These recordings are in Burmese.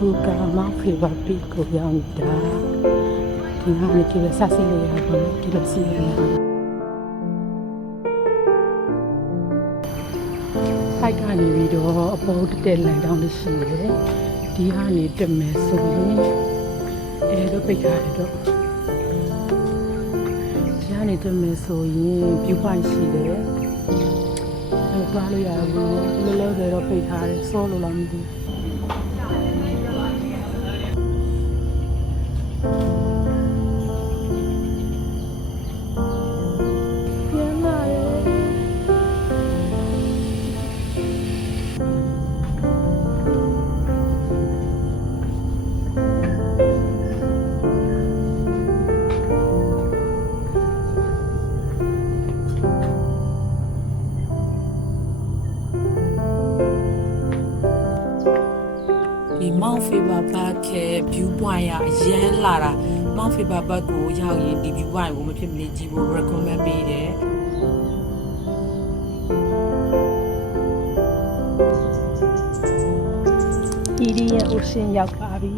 ခုကမောင်ဖေပါပီကိုရောက်နေတာဒီဟာလည်းဒီလိုဆက်စီလေးရပါမယ်ဒီလိုစီရပါဖိုက်ကနေပြီးတော့အပေါ်တက်လန်တောင်းလို့ရှိတယ်ဒီဟာနေတက်မယ်ဆိုရင်အဲတော့ပိတ်ထားတယ်တော့ဒီဟာနေတက်မယ်ဆိုရင် view point ရှိတယ်အဲသွားလို့ရဘူးလောလောဆယ်တော့ပိတ်ထားတယ်စောလို့လည်းမသိမောင်ဖေဘာဘတ်ရဲ့ view point ရအရန်လာတာမောင်ဖေဘာဘတ်ကိုရောက်ရင်ဒီ view point ကိုမဖြစ်မနေကြည့်ဖို့ recommend ပေးတယ်ဒီရဲ့ ocean ရောက်ပါပြီ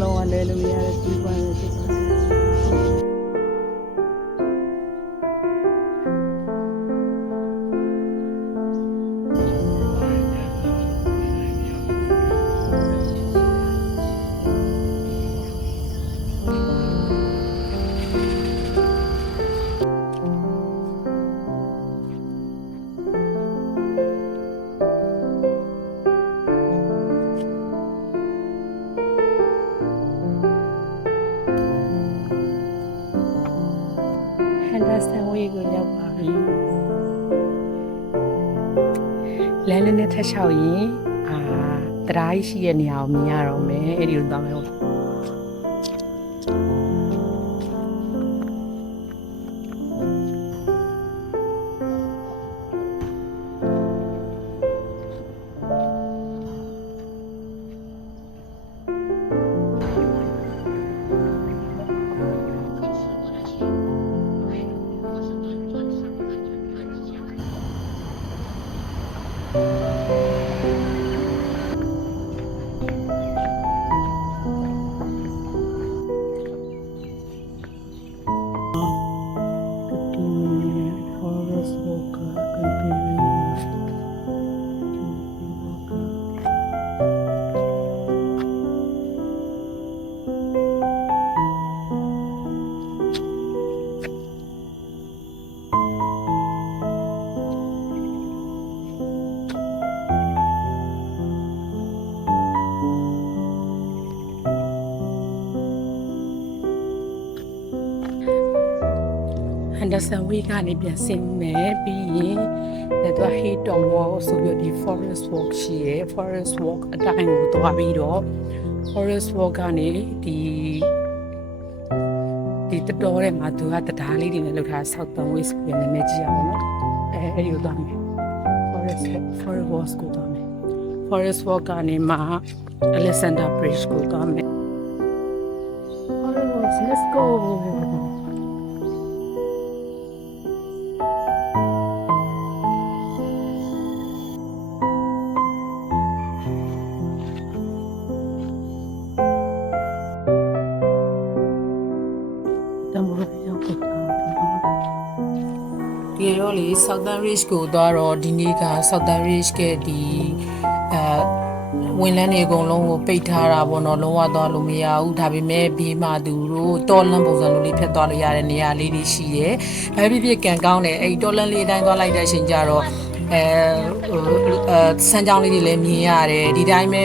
လုံးဝလဲလို့မရတဲ့ဒီပွားရဲ့ဖြစ်ပါတယ်ဆန်ဝေးကိုရောက်ပါပြီလမ်းလေးနဲ့ထက်လျှောက်ရင်တရားရှိရဲ့နေရာကိုမြင်ရတော့မယ်အဲ့ဒီလိုသွားမယ်ဟုတ်Henderson Way ကနေပြန်ဆင်းမယ်ပြီးရင်တော့ Hayton Walk ဆိုပြီးဒီ Forest Walk ရှိရယ် Forest Walk အတိုင်းကိုသွားပြီးတော့ Forest Walk ကနေဒီတော်ထဲမှာသူကတရားလေးတွေနဲ့လောက်ထား Southern Way ဆိုပြီးနာမည်ကြီးရပါတော့အဲ့ဒီကိုသွားမယ် Forest Walk ကိုသွားမယ် Forest Walk ကနေမှ Alexander Bridge ကိုသွားမယ် Alright let's go Southern Ridge ကိုသွားတော့ဒီနေ့က Southern Ridge ကဒီဝင်လန်းနေအကုန်လုံးကိုပိတ်ထားတာပေါ့နော်လုံးဝသွားလို့မရဘူးဒါပေမဲ့ဘေးမှာသူတို့တော်လန့်ပုံစံလိုလေးဖြတ်သွားလို့ရတဲ့နေရာလေးတွေရှိတယ်။ဘာဖြစ်ဖြစ်ကန်ကောင်းတယ်အဲ့ဒီတော်လန့်လေးအတိုင်းသွားလိုက်တဲ့အချိန်ကျတော့စမ်းကြောင်းလေးတွေလည်းမြင်ရတယ်ဒီတိုင်းပဲ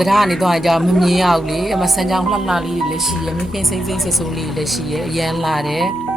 တရားကနေသွားရင်ကြာမမြင်ရဘူးလေအမစမ်းကြောင်းလှလှလေးတွေလည်းရှိရမြင်းစိမ့်စိမ့်ဆဆိုးလေးတွေလည်းရှိရအရန်လာတယ်။